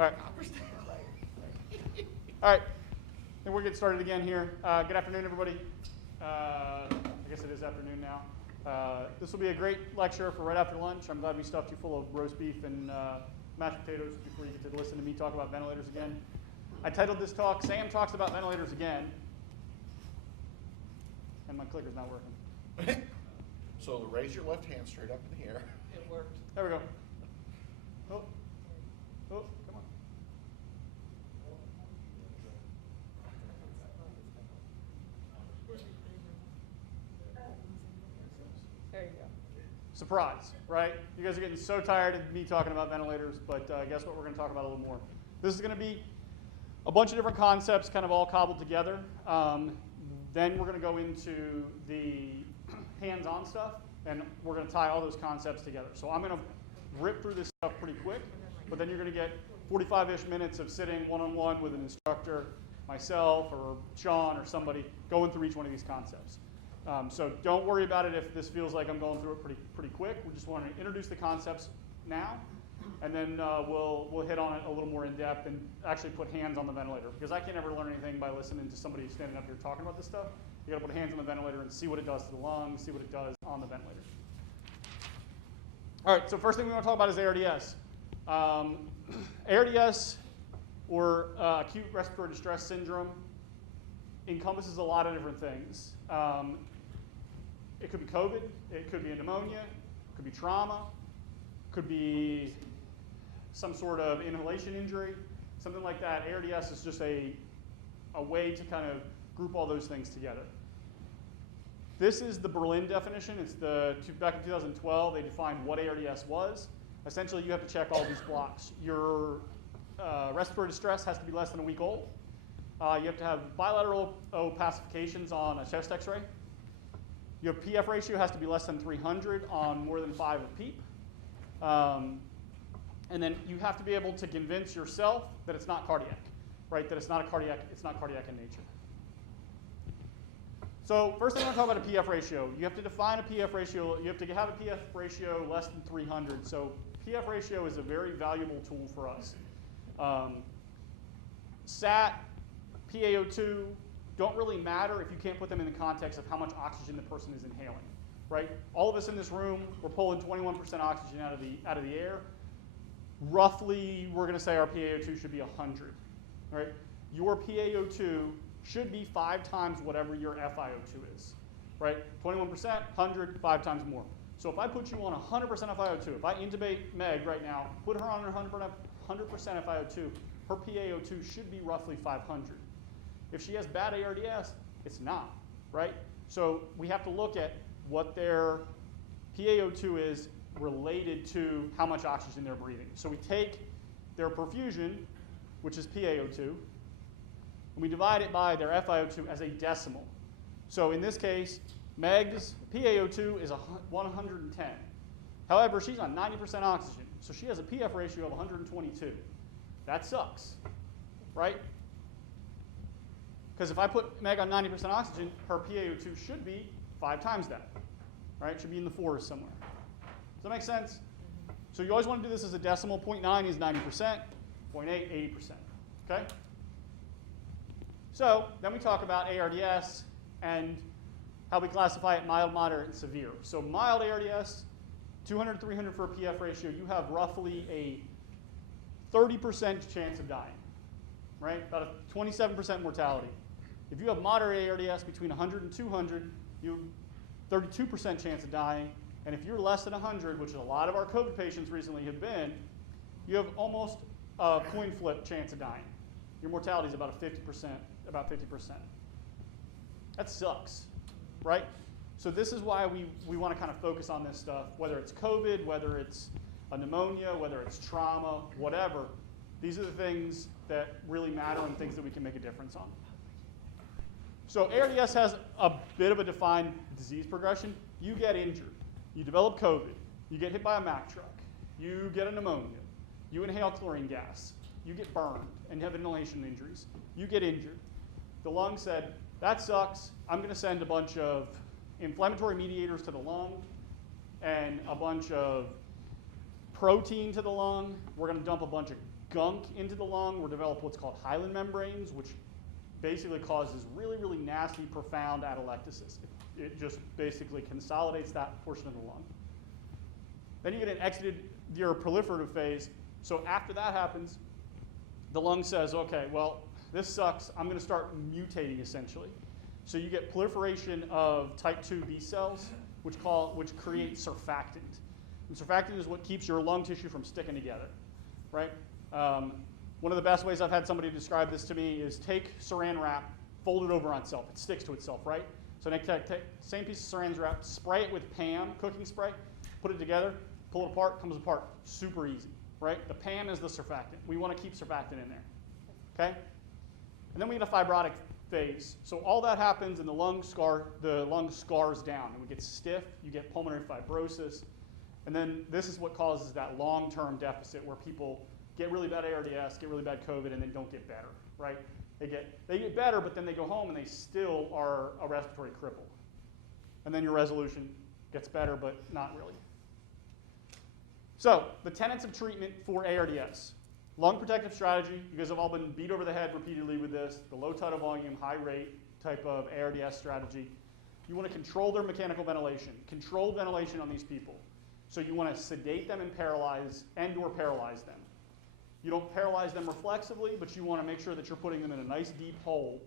right. All right. Then we'll get started again here. Good afternoon, everybody. I guess it is afternoon now. This will be a great lecture for right after lunch. I'm glad we stuffed you full of roast beef and mashed potatoes before you get to listen to me talk about ventilators again. I titled this talk, Sam Talks About Ventilators Again. And my clicker's not working. So raise your left hand straight up in the air. It worked. There we go. Oh, come on. There you go. Surprise, right? You guys are getting so tired of me talking about ventilators, but guess what? We're going to talk about a little more. This is going to be a bunch of different concepts kind of all cobbled together. Then we're going to go into the hands-on stuff, and we're going to tie all those concepts together. So I'm going to rip through this stuff pretty quick, but then you're going to get 45-ish minutes of sitting one-on-one with an instructor, myself or Sean or somebody, going through each one of these concepts. So don't worry about it if this feels like I'm going through it pretty quick. We just want to introduce the concepts now, and then we'll hit on it a little more in depth and actually put hands on the ventilator, because I can't ever learn anything by listening to somebody standing up here talking about this stuff. You got to put hands on the ventilator and see what it does to the lungs, see what it does on the ventilator. All right, so first thing we want to talk about is ARDS. ARDS, or acute respiratory distress syndrome, encompasses a lot of different things. It could be COVID, it could be a pneumonia, it could be trauma, could be some sort of inhalation injury, something like that. ARDS is just a way to kind of group all those things together. This is the Berlin definition. It's back in 2012, they defined what ARDS was. Essentially, you have to check all these blocks. Your respiratory distress has to be less than a week old. You have to have bilateral opacifications on a chest x-ray. Your PF ratio has to be less than 300 on more than 5 of PEEP. And then you have to be able to convince yourself that it's not cardiac, right? That it's not cardiac in nature. So first thing I want to talk about a PF ratio. You have to define a PF ratio. You have to have a PF ratio less than 300. So PF ratio is a very valuable tool for us. SAT, PaO2 don't really matter if you can't put them in the context of how much oxygen the person is inhaling, right? All of us in this room, we're pulling 21% oxygen out of the air. Roughly, we're going to say our PaO2 should be 100, right? Your PaO2 should be 5 times whatever your FiO2 is, right? 21%, 100, 5 times more. So if I put you on 100% FiO2, if I intubate Meg right now, put her on 100% FiO2, her PaO2 should be roughly 500. If she has bad ARDS, it's not, right? So we have to look at what their PaO2 is related to how much oxygen they're breathing. So we take their perfusion, which is PaO2, and we divide it by their FiO2 as a decimal. So in this case, Meg's PaO2 is 110. However, she's on 90% oxygen, so she has a PF ratio of 122. That sucks, right? Because if I put Meg on 90% oxygen, her PaO2 should be 5 times that, right? It should be in the 4s somewhere. Does that make sense? So you always want to do this as a decimal. 0.9 is 90%, 0.8, 80%, okay? So then we talk about ARDS and how we classify it mild, moderate, and severe. So mild ARDS, 200, 300 for a PF ratio, you have roughly a 30% chance of dying, right? About a 27% mortality. If you have moderate ARDS between 100 and 200, you have 32% chance of dying. And if you're less than 100, which a lot of our COVID patients recently have been, you have almost a coin flip chance of dying. Your mortality is about 50%. That sucks, right? So this is why we want to kind of focus on this stuff, whether it's COVID, whether it's a pneumonia, whether it's trauma, whatever. These are the things that really matter and things that we can make a difference on. So ARDS has a bit of a defined disease progression. You get injured. You develop COVID. You get hit by a Mack truck. You get a pneumonia. You inhale chlorine gas. You get burned and have inhalation injuries. You get injured. The lung said, that sucks. I'm going to send a bunch of inflammatory mediators to the lung and a bunch of protein to the lung. We're going to dump a bunch of gunk into the lung. We'll develop what's called hyaline membranes, which basically causes really, really nasty, profound atelectasis. It just basically consolidates that portion of the lung. Then you get an exudative proliferative phase. So after that happens, the lung says, okay, well, this sucks. I'm going to start mutating, essentially. So you get proliferation of type 2 B cells, which create surfactant. And surfactant is what keeps your lung tissue from sticking together, right? One of the best ways I've had somebody describe this to me is take saran wrap, fold it over on itself. It sticks to itself, right? So take same piece of saran wrap, spray it with PAM, cooking spray, put it together, pull it apart, comes apart. Super easy, right? The PAM is the surfactant. We want to keep surfactant in there, okay? And then we get a fibrotic phase. So all that happens and the lung scars down and we get stiff, you get pulmonary fibrosis, and then this is what causes that long-term deficit where people get really bad ARDS, get really bad COVID, and then don't get better, right? They get better, but then they go home and they still are a respiratory cripple. And then your resolution gets better, but not really. So the tenets of treatment for ARDS. Lung protective strategy, you guys have all been beat over the head repeatedly with this, the low tidal volume, high rate type of ARDS strategy. You want to control their mechanical ventilation, control ventilation on these people. So you want to sedate them and or paralyze them. You don't paralyze them reflexively, but you want to make sure that you're putting them in a nice deep hole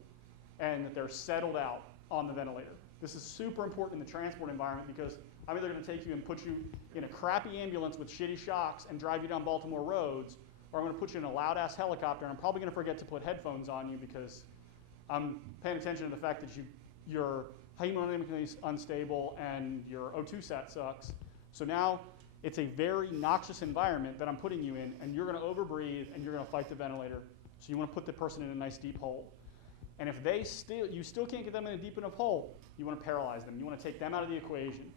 and that they're settled out on the ventilator. This is super important in the transport environment because I'm either going to take you and put you in a crappy ambulance with shitty shocks and drive you down Baltimore roads, or I'm going to put you in a loud-ass helicopter, and I'm probably going to forget to put headphones on you because I'm paying attention to the fact that you're hemodynamically unstable and your O2 sat sucks. So now it's a very noxious environment that I'm putting you in, and you're going to overbreathe, and you're going to fight the ventilator. So you want to put the person in a nice deep hole. And if you still can't get them in a deep enough hole, you want to paralyze them. You want to take them out of the equation.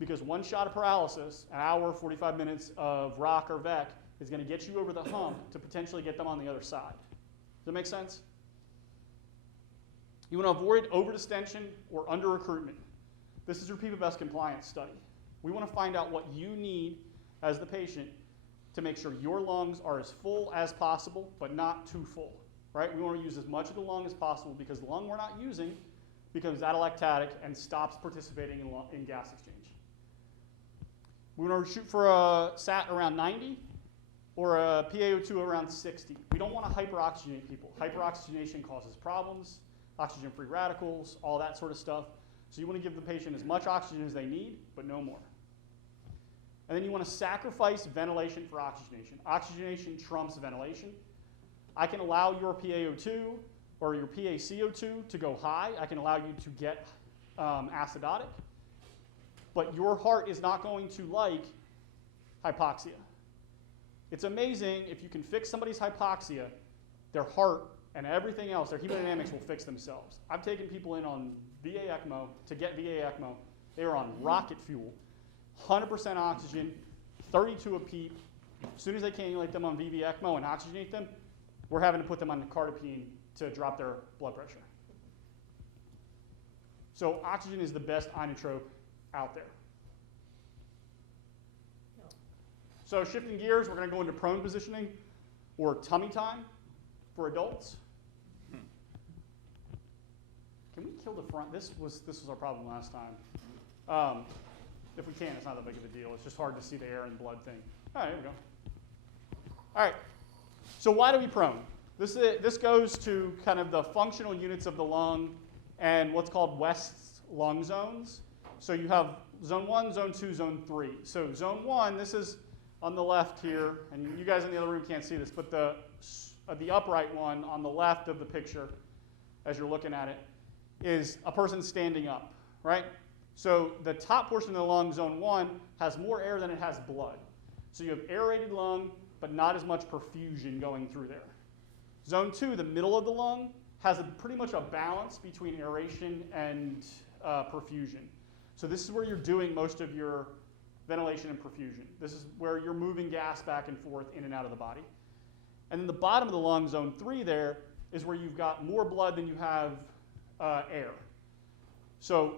Because one shot of paralysis, an hour, 45 minutes of rock or VEC, is going to get you over the hump to potentially get them on the other side. Does that make sense? You want to avoid over-distension or under-recruitment. This is your PPBS compliance study. We want to find out what you need as the patient to make sure your lungs are as full as possible, but not too full, right? We want to use as much of the lung as possible because the lung we're not using becomes atelectatic and stops participating in gas exchange. We want to shoot for a SAT around 90 or a PaO2 around 60. We don't want to hyperoxygenate people. Hyperoxygenation causes problems, oxygen-free radicals, all that sort of stuff. So you want to give the patient as much oxygen as they need, but no more. And then you want to sacrifice ventilation for oxygenation. Oxygenation trumps ventilation. I can allow your PaO2 or your PaCO2 to go high. I can allow you to get acidotic. But your heart is not going to like hypoxia. It's amazing if you can fix somebody's hypoxia, their heart and everything else, their hemodynamics will fix themselves. I've taken people in on VA ECMO to get VA ECMO. They are on rocket fuel, 100% oxygen, 32 a PEEP. As soon as they cannulate them on VV ECMO and oxygenate them, we're having to put them on cardipine to drop their blood pressure. So oxygen is the best inotrope out there. So shifting gears, we're going to go into prone positioning or tummy time for adults. Can we kill the front? This was our problem last time. If we can, it's not that big of a deal. It's just hard to see the air and blood thing. All right, here we go. All right, so why do we prone? This goes to kind of the functional units of the lung and what's called West's lung zones. So you have zone 1, zone 2, zone 3. So zone 1, this is on the left here, and you guys in the other room can't see this, but the upright one on the left of the picture, as you're looking at it, is a person standing up, right? So the top portion of the lung, zone 1, has more air than it has blood. So you have aerated lung, but not as much perfusion going through there. Zone 2, the middle of the lung, has pretty much a balance between aeration and perfusion. So this is where you're doing most of your ventilation and perfusion. This is where you're moving gas back and forth in and out of the body. And then the bottom of the lung, zone 3 there, is where you've got more blood than you have air. So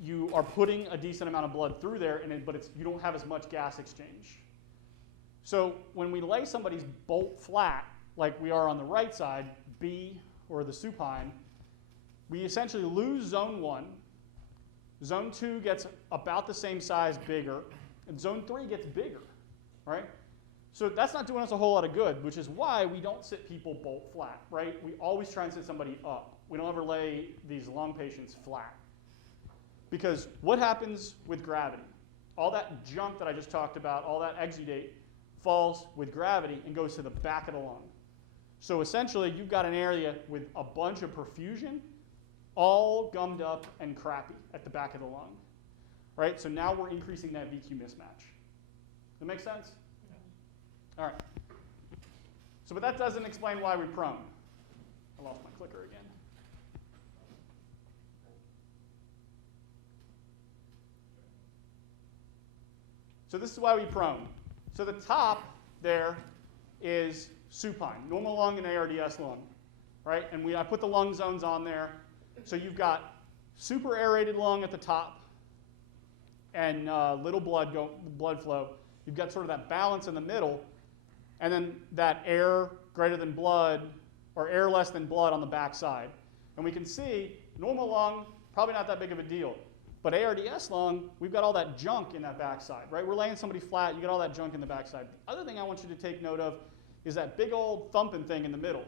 you are putting a decent amount of blood through there, but you don't have as much gas exchange. So when we lay somebody's bolt flat, like we are on the right side, B, or the supine, we essentially lose zone 1. Zone 2 gets about the same size, bigger, and zone 3 gets bigger, right? So that's not doing us a whole lot of good, which is why we don't sit people bolt flat, right? We always try and sit somebody up. We don't ever lay these lung patients flat. Because what happens with gravity? All that junk that I just talked about, all that exudate, falls with gravity and goes to the back of the lung. So essentially, you've got an area with a bunch of perfusion, all gummed up and crappy at the back of the lung, right? So now we're increasing that VQ mismatch. That make sense? Yeah. All right. So, but that doesn't explain why we prone. I lost my clicker again. So this is why we prone. So the top there is supine, normal lung and ARDS lung, right? And I put the lung zones on there. So you've got super aerated lung at the top and little blood flow. You've got sort of that balance in the middle, and then that air greater than blood or air less than blood on the back side. And we can see normal lung, probably not that big of a deal. But ARDS lung, we've got all that junk in that backside, right? We're laying somebody flat, you got all that junk in the backside. The other thing I want you to take note of is that big old thumping thing in the middle.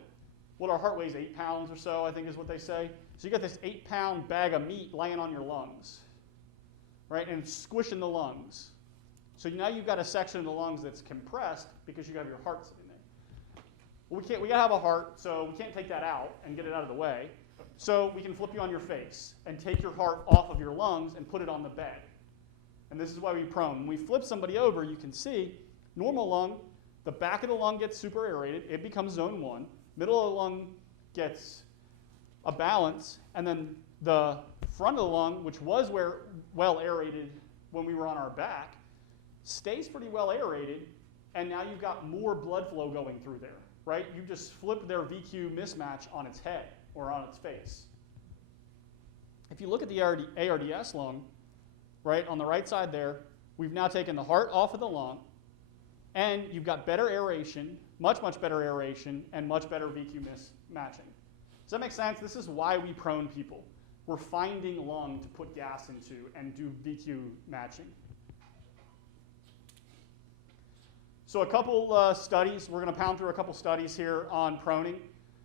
Well, our heart weighs 8 pounds or so, I think is what they say. So you got this 8-pound bag of meat laying on your lungs, right? And it's squishing the lungs. So now you've got a section of the lungs that's compressed because you have your heart sitting there. Well, we gotta have a heart, so we can't take that out and get it out of the way. So we can flip you on your face and take your heart off of your lungs and put it on the bed. And this is why we prone. When we flip somebody over, you can see normal lung, the back of the lung gets super aerated, it becomes zone 1. Middle of the lung gets a balance, and then the front of the lung, which was well aerated when we were on our back, stays pretty well aerated, and now you've got more blood flow going through there, right? You've just flipped their VQ mismatch on its head or on its face. If you look at the ARDS lung, right, on the right side there, we've now taken the heart off of the lung, and you've got better aeration, much, much better aeration, and much better VQ mismatching. Does that make sense? This is why we prone people. We're finding lung to put gas into and do VQ matching. So a couple studies, we're going to pound through a couple studies here on proning.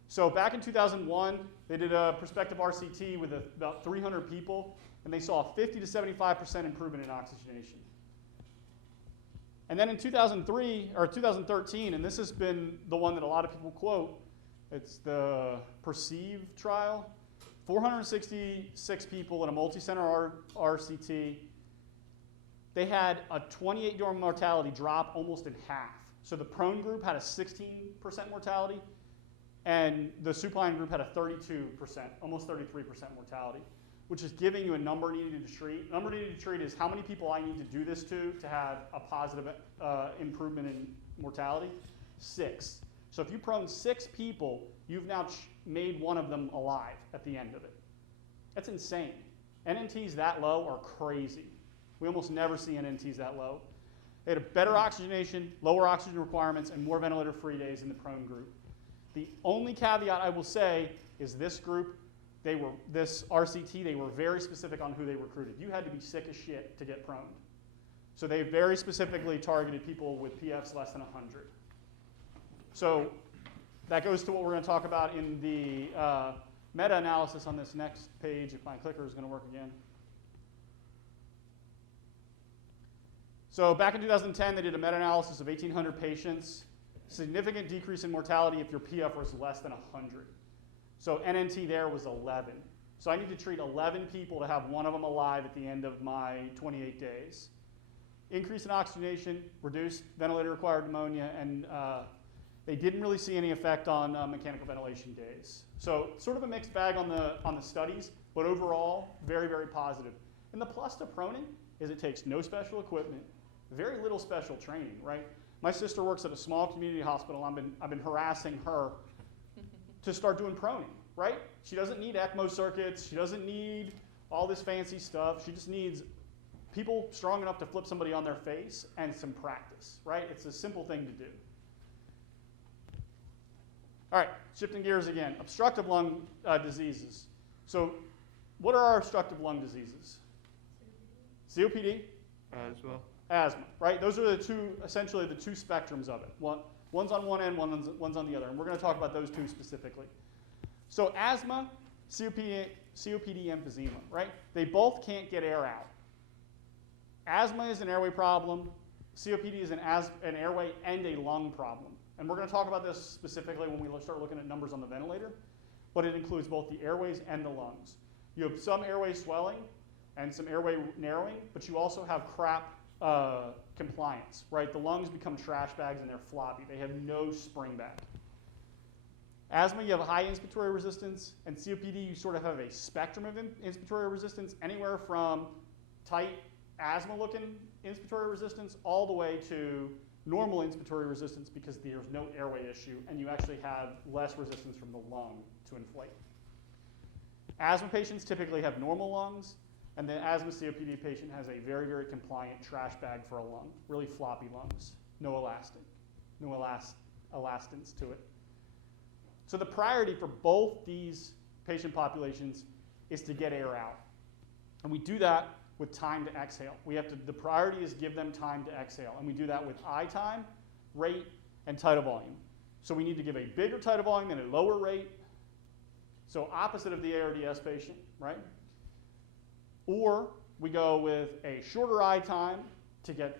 So back in 2001, they did a prospective RCT with about 300 people, and they saw a 50 to 75% improvement in oxygenation. And then in 2013, and this has been the one that a lot of people quote, it's the Perceive trial, 466 people in a multi-center RCT. They had a 28-day mortality drop almost in half. So the prone group had a 16% mortality, and the supine group had a 32%, almost 33% mortality, which is giving you a number needed to treat. Number needed to treat is how many people I need to do this to have a positive improvement in mortality. 6. So if you prone 6 people, you've now made one of them alive at the end of it. That's insane. NNTs that low are crazy. We almost never see NNTs that low. They had a better oxygenation, lower oxygen requirements, and more ventilator-free days in the prone group. The only caveat I will say is this group, this RCT, they were very specific on who they recruited. You had to be sick as shit to get proned. So they very specifically targeted people with PFs less than 100. So that goes to what we're going to talk about in the meta-analysis on this next page, if my clicker is going to work again. So back in 2010, they did a meta-analysis of 1,800 patients. Significant decrease in mortality if your PF was less than 100. So NNT there was 11. So I need to treat 11 people to have one of them alive at the end of my 28 days. Increase in oxygenation, reduced ventilator-required pneumonia, and they didn't really see any effect on mechanical ventilation days. So sort of a mixed bag on the studies, but overall, very, very positive. And the plus to proning is it takes no special equipment, very little special training, right? My sister works at a small community hospital. I've been harassing her to start doing proning, right? She doesn't need ECMO circuits. She doesn't need all this fancy stuff. She just needs people strong enough to flip somebody on their face and some practice, right? It's a simple thing to do. All right, shifting gears again. Obstructive lung diseases. So what are our obstructive lung diseases? COPD. Asthma, right? Those are essentially the two spectrums of it. One's on one end, one's on the other. And we're going to talk about those two specifically. So asthma, COPD, emphysema, right? They both can't get air out. Asthma is an airway problem. COPD is an airway and a lung problem. And we're going to talk about this specifically when we start looking at numbers on the ventilator. But it includes both the airways and the lungs. You have some airway swelling and some airway narrowing, but you also have crap compliance, right? The lungs become trash bags and they're floppy. They have no spring back. Asthma, you have high inspiratory resistance, and COPD, you sort of have a spectrum of inspiratory resistance, anywhere from tight asthma-looking inspiratory resistance all the way to normal inspiratory resistance because there's no airway issue, and you actually have less resistance from the lung to inflate. Asthma patients typically have normal lungs, and the asthma COPD patient has a very, very compliant trash bag for a lung, really floppy lungs, no elastance to it. So the priority for both these patient populations is to get air out. And we do that with time to exhale. The priority is give them time to exhale. And we do that with I time, rate, and tidal volume. So we need to give a bigger tidal volume and a lower rate. So opposite of the ARDS patient, right? Or we go with a shorter I time to get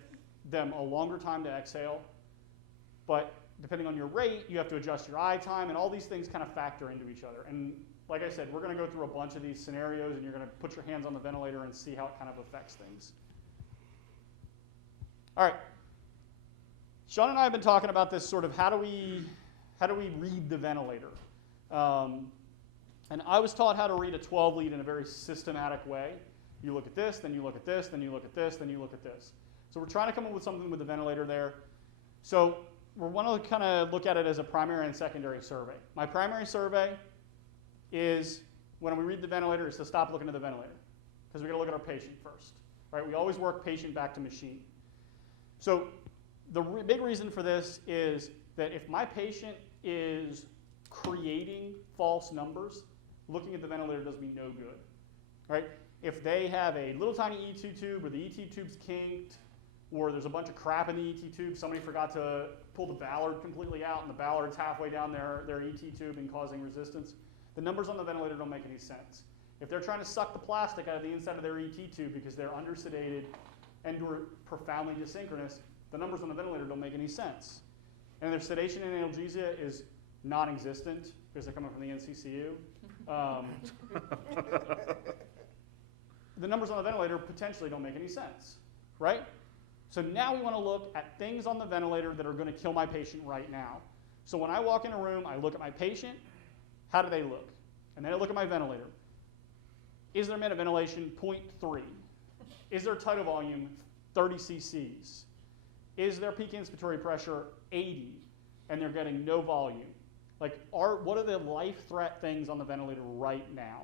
them a longer time to exhale. But depending on your rate, you have to adjust your I time, and all these things kind of factor into each other. And like I said, we're going to go through a bunch of these scenarios, and you're going to put your hands on the ventilator and see how it kind of affects things. All right. Sean and I have been talking about this sort of how do we read the ventilator. And I was taught how to read a 12 lead in a very systematic way. You look at this, then you look at this, then you look at this, then you look at this. So we're trying to come up with something with the ventilator there. So we want to kind of look at it as a primary and secondary survey. My primary survey is, when we read the ventilator, is to stop looking at the ventilator, because we're going to look at our patient first. Right? We always work patient back to machine. So the big reason for this is that if my patient is creating false numbers, looking at the ventilator does me no good. Right? If they have a little tiny ET tube, or the ET tube's kinked, or there's a bunch of crap in the ET tube, somebody forgot to pull the ballard completely out, and the ballard's halfway down their ET tube and causing resistance, the numbers on the ventilator don't make any sense. If they're trying to suck the plastic out of the inside of their ET tube because they're undersedated and or profoundly desynchronous, the numbers on the ventilator don't make any sense. And their sedation and analgesia is non-existent because they're coming from the NCCU. The numbers on the ventilator potentially don't make any sense, right? So now we want to look at things on the ventilator that are going to kill my patient right now. So when I walk in a room, I look at my patient. How do they look? And then I look at my ventilator. Is their minute ventilation 0.3? Is their tidal volume 30 cc's? Is their peak inspiratory pressure 80 and they're getting no volume? Like, what are the life threat things on the ventilator right now?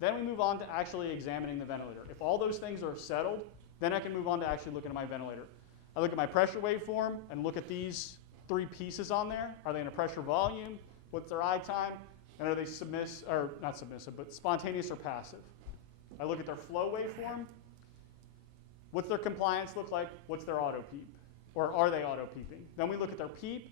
Then we move on to actually examining the ventilator. If all those things are settled, then I can move on to actually looking at my ventilator. I look at my pressure waveform and look at these three pieces on there. Are they in a pressure volume? What's their I time? And are they not submissive, but spontaneous or passive? I look at their flow waveform. What's their compliance look like? What's their auto peep? Or are they auto peeping? Then we look at their peep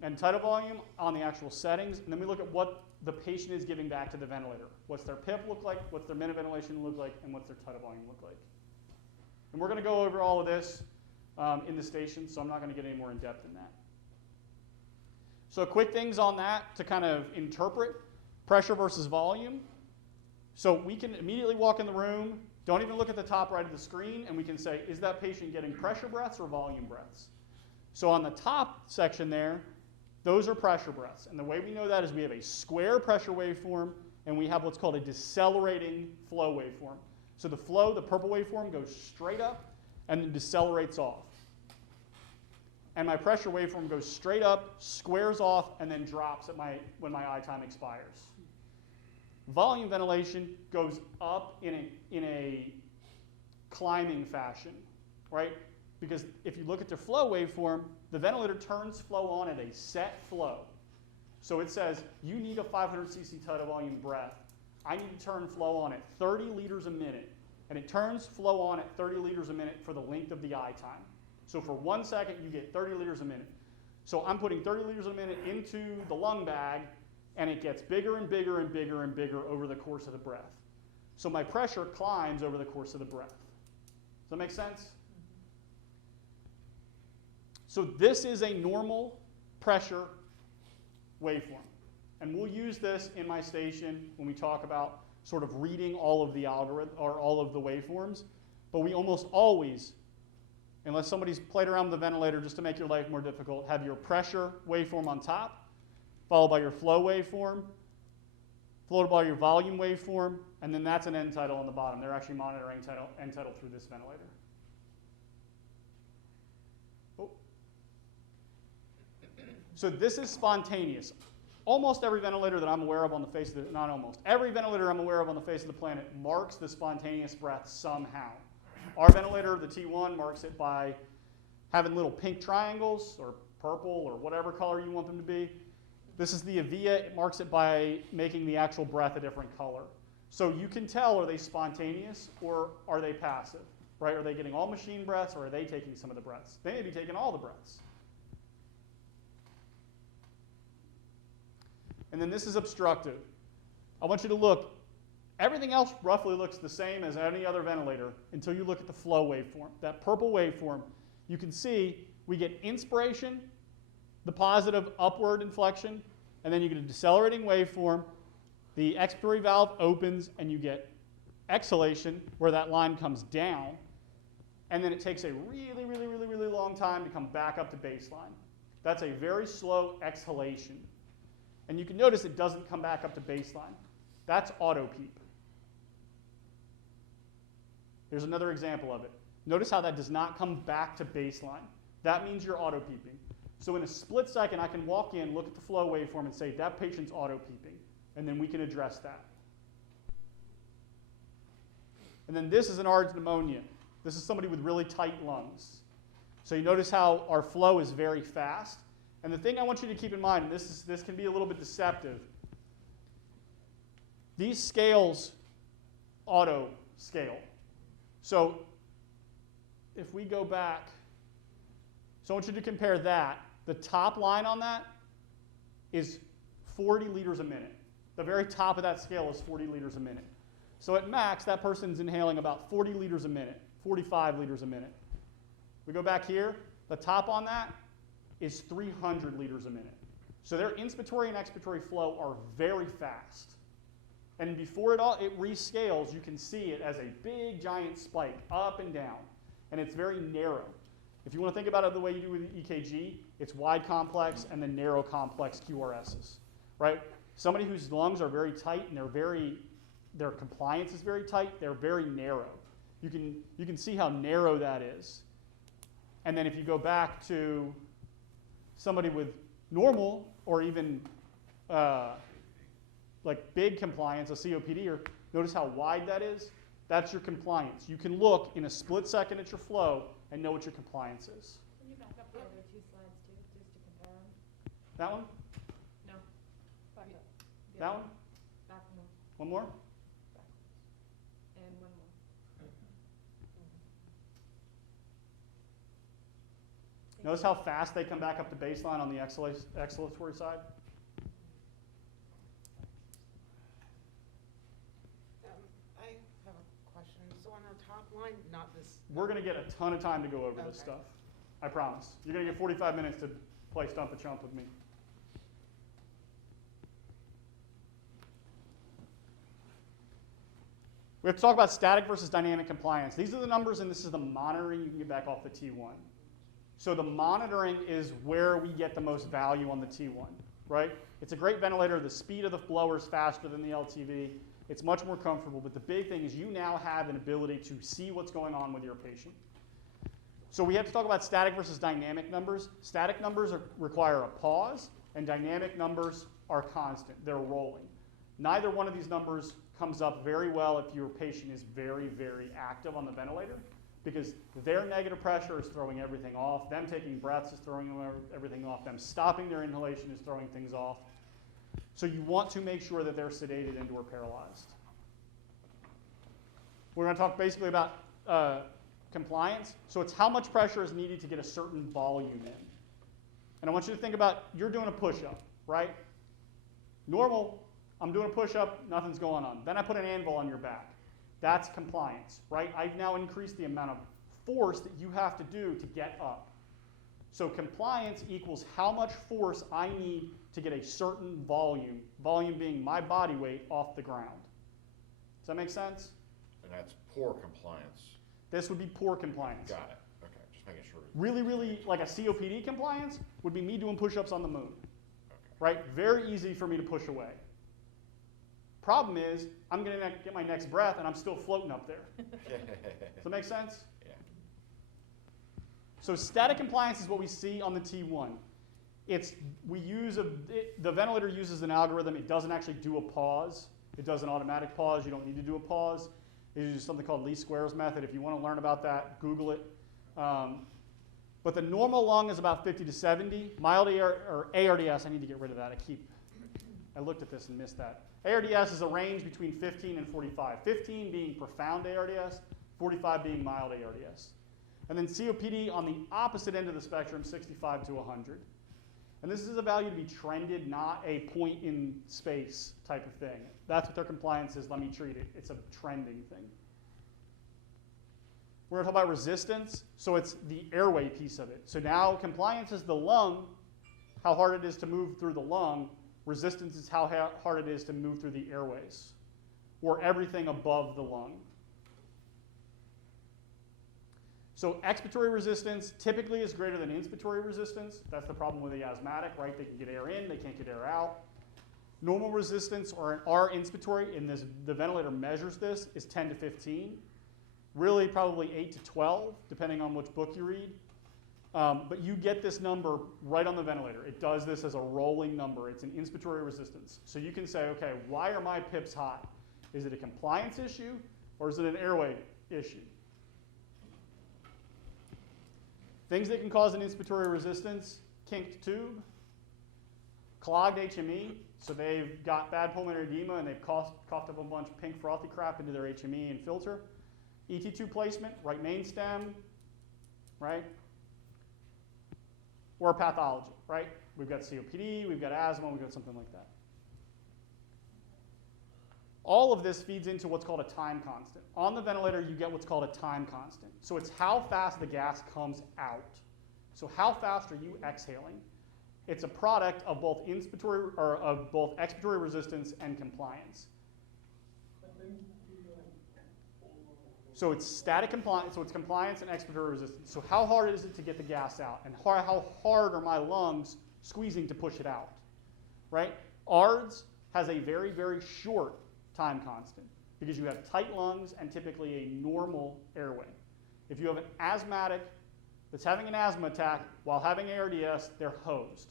and tidal volume on the actual settings, and then we look at what the patient is giving back to the ventilator. What's their PIP look like? What's their minute ventilation look like? And what's their tidal volume look like? And we're going to go over all of this in the station, so I'm not going to get any more in depth than that. So quick things on that to kind of interpret pressure versus volume. So we can immediately walk in the room, don't even look at the top right of the screen, and we can say, is that patient getting pressure breaths or volume breaths? So on the top section there, those are pressure breaths. And the way we know that is we have a square pressure waveform, and we have what's called a decelerating flow waveform. So the flow, the purple waveform, goes straight up and then decelerates off. And my pressure waveform goes straight up, squares off, and then drops at when my I time expires. Volume ventilation goes up in a climbing fashion, right? Because if you look at the flow waveform, the ventilator turns flow on at a set flow. So it says, you need a 500 cc tidal volume breath. I need to turn flow on at 30 liters a minute. And it turns flow on at 30 liters a minute for the length of the I time. So for 1 second, you get 30 liters a minute. So I'm putting 30 liters a minute into the lung bag, and it gets bigger and bigger and bigger and bigger over the course of the breath. So my pressure climbs over the course of the breath. Does that make sense? So this is a normal pressure waveform. And we'll use this in my station when we talk about sort of reading all of the algorithm or all of the waveforms. But we almost always, unless somebody's played around with the ventilator just to make your life more difficult, have your pressure waveform on top, followed by your flow waveform, followed by your volume waveform, and then that's an end tidal on the bottom. They're actually monitoring end tidal through this ventilator. Oh. So this is spontaneous. Almost every ventilator that I'm aware of on the face of the, not almost, every ventilator I'm aware of on the face of the planet marks the spontaneous breath somehow. Our ventilator, the T1, marks it by having little pink triangles, or purple, or whatever color you want them to be. This is the Avia. It marks it by making the actual breath a different color. So you can tell, are they spontaneous or are they passive, right? Are they getting all machine breaths or are they taking some of the breaths? They may be taking all the breaths. And then this is obstructive. I want you to look. Everything else roughly looks the same as any other ventilator until you look at the flow waveform. That purple waveform, you can see we get inspiration, the positive upward inflection, and then you get a decelerating waveform. The expiratory valve opens, and you get exhalation, where that line comes down, and then it takes a really, really, really, really long time to come back up to baseline. That's a very slow exhalation. And you can notice it doesn't come back up to baseline. That's auto peep. Here's another example of it. Notice how that does not come back to baseline. That means you're auto peeping. So in a split second, I can walk in, look at the flow waveform, and say, that patient's auto peeping. And then we can address that. And then this is an ARDS pneumonia. This is somebody with really tight lungs. So you notice how our flow is very fast. And the thing I want you to keep in mind, and this can be a little bit deceptive, these scales auto scale. So if we go back, so I want you to compare that. The top line on that is 40 liters a minute. The very top of that scale is 40 liters a minute. So at max, that person's inhaling about 40 liters a minute, 45 liters a minute. We go back here, the top on that is 300 liters a minute. So their inspiratory and expiratory flow are very fast. And before it rescales, you can see it as a big, giant spike up and down. And it's very narrow. If you want to think about it the way you do with EKG, it's wide complex and then narrow complex QRSs, right? Somebody whose lungs are very tight and their compliance is very tight, they're very narrow. You can see how narrow that is. And then if you go back to somebody with normal or even like big compliance, a COPD, or notice how wide that is? That's your compliance. You can look in a split second at your flow and know what your compliance is. Can you back up the other two slides too, just to compare them? That one? No. Back up. That one? Back one. One more? And one more. Notice how fast they come back up to baseline on the exhalatory side? I have a question. So on our top line, not this. We're going to get a ton of time to go over this Okay. stuff. I promise. You're going to get 45 minutes to play Stump the Chump with me. We have to talk about static versus dynamic compliance. These are the numbers, and this is the monitoring you can get back off the T1. So the monitoring is where we get the most value on the T1, right? It's a great ventilator. The speed of the blower is faster than the LTV. It's much more comfortable, but the big thing is you now have an ability to see what's going on with your patient. So we have to talk about static versus dynamic numbers. Static numbers require a pause, and dynamic numbers are constant. They're rolling. Neither one of these numbers comes up very well if your patient is very, very active on the ventilator, because their negative pressure is throwing everything off. Them taking breaths is throwing everything off. Them stopping their inhalation is throwing things off. So you want to make sure that they're sedated and or paralyzed. We're going to talk basically about compliance. So it's how much pressure is needed to get a certain volume in. And I want you to think about, you're doing a push-up, right? Normal, I'm doing a push-up, nothing's going on. Then I put an anvil on your back. That's compliance, right? I've now increased the amount of force that you have to do to get up. So compliance equals how much force I need to get a certain volume being my body weight off the ground. Does that make sense? And that's poor compliance. This would be poor compliance. Got it. Okay, just making sure. Really, really, like a COPD compliance would be me doing push-ups on the moon, Okay. right? Very easy for me to push away. Problem is, I'm going to get my next breath and I'm still floating up there. Does that make sense? Yeah. So static compliance is what we see on the T1. The ventilator uses an algorithm. It doesn't actually do a pause. It does an automatic pause. You don't need to do a pause. It uses something called least squares method. If you want to learn about that, Google it. But the normal lung is about 50 to 70. Mild ARDS, I need to get rid of that. I looked at this and missed that. ARDS is a range between 15 and 45. 15 being profound ARDS, 45 being mild ARDS. And then COPD on the opposite end of the spectrum, 65 to 100. And this is a value to be trended, not a point in space type of thing. That's what their compliance is. Let me treat it. It's a trending thing. We're going to talk about resistance. So it's the airway piece of it. So now compliance is the lung, how hard it is to move through the lung. Resistance is how hard it is to move through the airways, or everything above the lung. So expiratory resistance typically is greater than inspiratory resistance. That's the problem with the asthmatic, right? They can get air in, they can't get air out. Normal resistance, or our inspiratory, and the ventilator measures this, is 10 to 15. Really probably 8 to 12, depending on which book you read. But you get this number right on the ventilator. It does this as a rolling number. It's an inspiratory resistance. So you can say, okay, why are my PIPs hot? Is it a compliance issue, or is it an airway issue? Things that can cause an inspiratory resistance: kinked tube, clogged HME, so they've got bad pulmonary edema and they've coughed up a bunch of pink frothy crap into their HME and filter. ET tube placement, right main stem, right? Or pathology, right? We've got COPD, we've got asthma, we've got something like that. All of this feeds into what's called a time constant. On the ventilator, you get what's called a time constant. So it's how fast the gas comes out. So how fast are you exhaling? It's a product of both expiratory resistance and compliance. So it's static compliance, so it's compliance and expiratory resistance. So how hard is it to get the gas out? And how hard are my lungs squeezing to push it out, right? ARDS has a very, very short time constant because you have tight lungs and typically a normal airway. If you have an asthmatic that's having an asthma attack while having ARDS, they're hosed,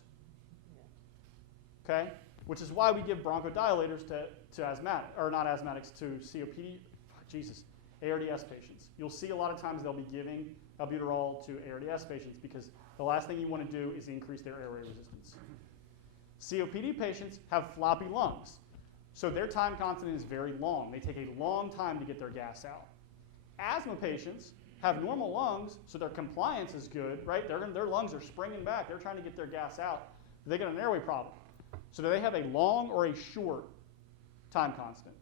okay? Which is why we give bronchodilators to asthmatic, or not asthmatics, to COPD, ARDS patients. You'll see a lot of times they'll be giving albuterol to ARDS patients because the last thing you want to do is increase their airway resistance. COPD patients have floppy lungs, so their time constant is very long. They take a long time to get their gas out. Asthma patients have normal lungs, so their compliance is good, right? Their lungs are springing back. They're trying to get their gas out. They got an airway problem. So do they have a long or a short time constant?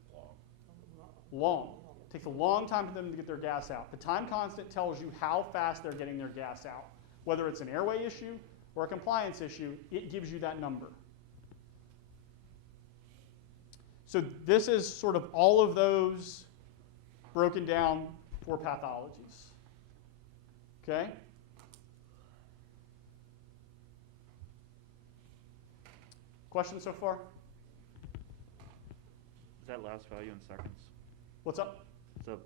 Long. It takes a long time for them to get their gas out. The time constant tells you how fast they're getting their gas out. Whether it's an airway issue or a compliance issue, it gives you that number. So this is sort of all of those broken down for pathologies. Okay? Questions so far? Is that last value in seconds? What's up? The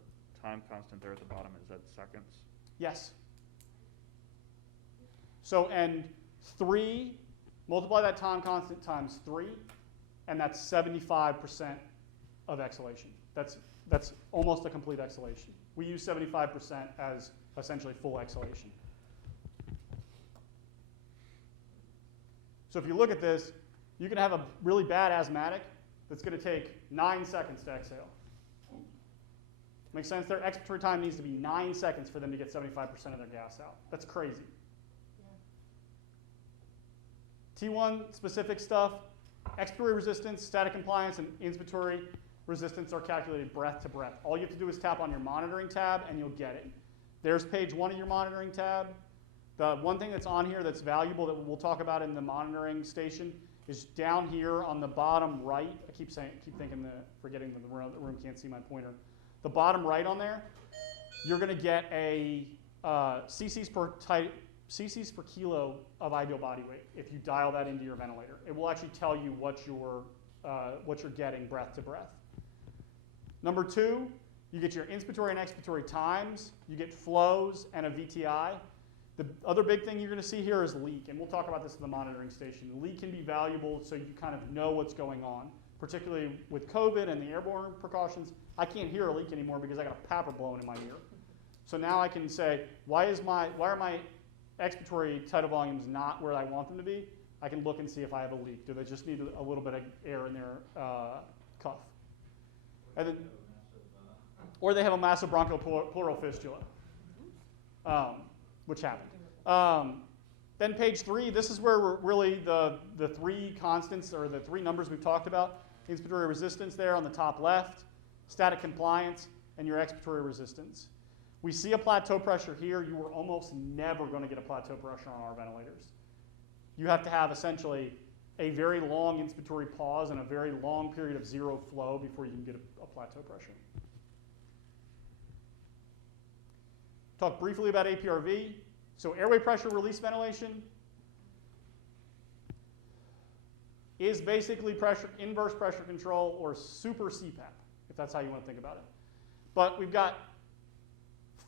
time constant there at the bottom, is that seconds? Yes. So, and 3, multiply that time constant times 3, and that's 75% of exhalation. That's almost a complete exhalation. We use 75% as essentially full exhalation. So if you look at this, you can have a really bad asthmatic that's going to take 9 seconds to exhale. Make sense? Their expiratory time needs to be 9 seconds for them to get 75% of their gas out. That's crazy. T1 specific stuff, expiratory resistance, static compliance, and inspiratory resistance are calculated breath to breath. All you have to do is tap on your monitoring tab and you'll get it. There's page 1 of your monitoring tab. The one thing that's on here that's valuable that we'll talk about in the monitoring station is down here on the bottom right. I keep thinking forgetting that the room can't see my pointer. The bottom right on there, you're going to get a cc's per kilo of ideal body weight if you dial that into your ventilator. It will actually tell you what you're getting breath to breath. Number 2, you get your inspiratory and expiratory times. You get flows and a VTI. The other big thing you're going to see here is leak, and we'll talk about this in the monitoring station. Leak can be valuable so you kind of know what's going on, particularly with COVID and the airborne precautions. I can't hear a leak anymore because I got a papper blowing in my ear. So now I can say, why are my expiratory tidal volumes not where I want them to be? I can look and see if I have a leak. Do they just need a little bit of air in their cuff? And then, or they have a massive bronchopleural fistula, which happened. Then page 3, this is where we're really the 3 constants, or the 3 numbers we've talked about. Inspiratory resistance there on the top left, static compliance, and your expiratory resistance. We see a plateau pressure here. You are almost never going to get a plateau pressure on our ventilators. You have to have essentially a very long inspiratory pause and a very long period of zero flow before you can get a plateau pressure. Talk briefly about APRV. So airway pressure release ventilation is basically inverse pressure control or super CPAP, if that's how you want to think about it. But we've got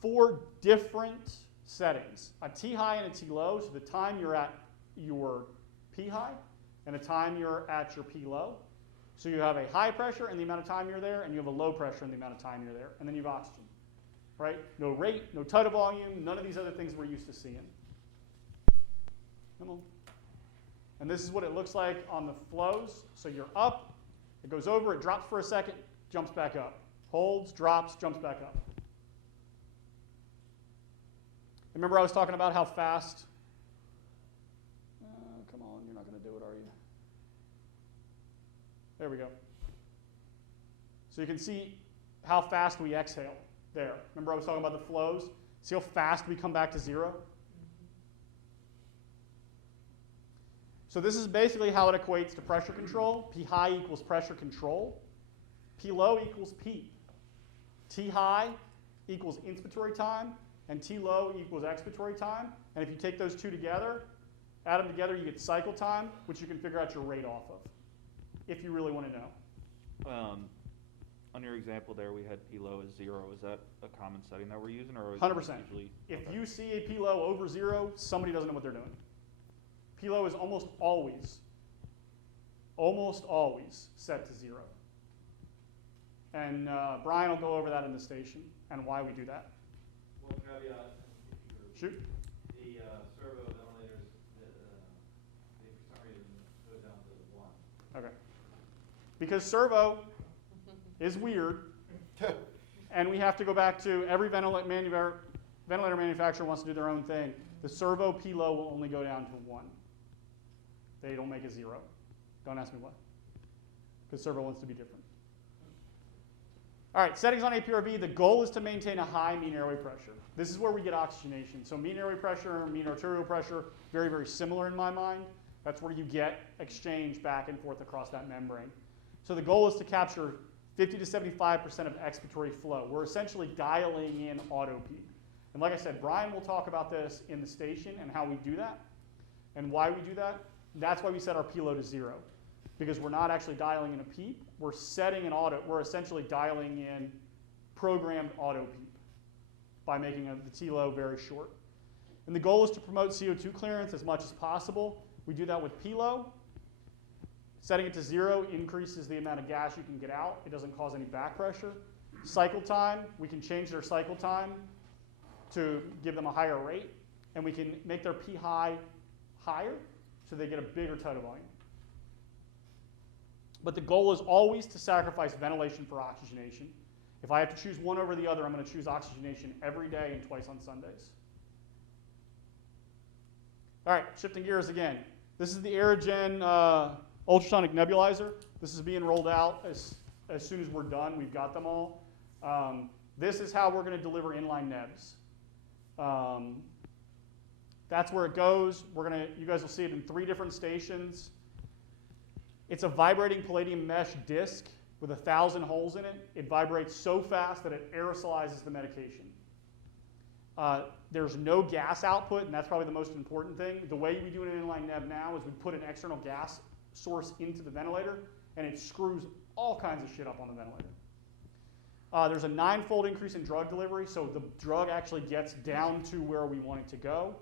4 different settings, a T high and a T low, so the time you're at your P high and the time you're at your P low. So you have a high pressure and the amount of time you're there, and you have a low pressure and the amount of time you're there, and then you have oxygen. Right? No rate, no tidal volume, none of these other things we're used to seeing. Come on. And this is what it looks like on the flows. So you're up, it goes over, it drops for a second, jumps back up. Holds, drops, jumps back up. Remember I was talking about how fast? Come on, you're not going to do it, are you? There we go. So you can see how fast we exhale. There. Remember I was talking about the flows? See how fast we come back to 0? So this is basically how it equates to pressure control. P high equals pressure control. P low equals P. T high equals inspiratory time, and T low equals expiratory time. And if you take those 2 together, add them together, you get cycle time, which you can figure out your rate off of, if you really want to know. On your example there, we had P low as 0. Is that a common setting that we're using, or is 100%. it usually? If you see a P low over 0, somebody doesn't know what they're doing. P low is almost always set to 0. And Brian will go over that in the station and why we do that. One caveat. Shoot. The servo ventilators, they for some reason go down to 1. Okay. Because servo is weird, and we have to go back to every ventilator manufacturer wants to do their own thing. The servo P low will only go down to 1. They don't make a 0. Don't ask me why. Because servo wants to be different. All right, settings on APRV. The goal is to maintain a high mean airway pressure. This is where we get oxygenation. So mean airway pressure, mean arterial pressure, very, very similar in my mind. That's where you get exchange back and forth across that membrane. So the goal is to capture 50 to 75% of expiratory flow. We're essentially dialing in auto peak. And like I said, Brian will talk about this in the station and how we do that and why we do that. That's why we set our P low to 0, because we're not actually dialing in a peep. We're setting an auto. We're essentially dialing in programmed auto peep by making the T low very short. And the goal is to promote CO2 clearance as much as possible. We do that with P low. Setting it to 0 increases the amount of gas you can get out. It doesn't cause any back pressure. Cycle time, we can change their cycle time to give them a higher rate, and we can make their P high higher so they get a bigger tidal volume. But the goal is always to sacrifice ventilation for oxygenation. If I have to choose one over the other, I'm going to choose oxygenation every day and twice on Sundays. All right, shifting gears again. This is the Aerogen ultrasonic nebulizer. This is being rolled out as soon as we're done. We've got them all. This is how we're going to deliver inline nebs. That's where it goes. You guys will see it in 3 different stations. It's a vibrating palladium mesh disc with 1,000 holes in it. It vibrates so fast that it aerosolizes the medication. There's no gas output, and that's probably the most important thing. The way we do an inline neb now is we put an external gas source into the ventilator, and it screws all kinds of shit up on the ventilator. There's a 9-fold increase in drug delivery, so the drug actually gets down to where we want it to go.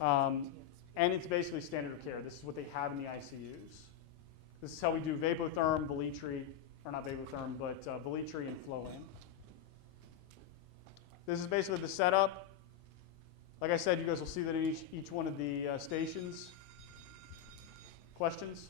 And it's basically standard of care. This is what they have in the ICUs. This is how we do Vapotherm, Velitri, or not Vapotherm, but Velitri and Flolan. This is basically the setup. Like I said, you guys will see that in each one of the stations. Questions?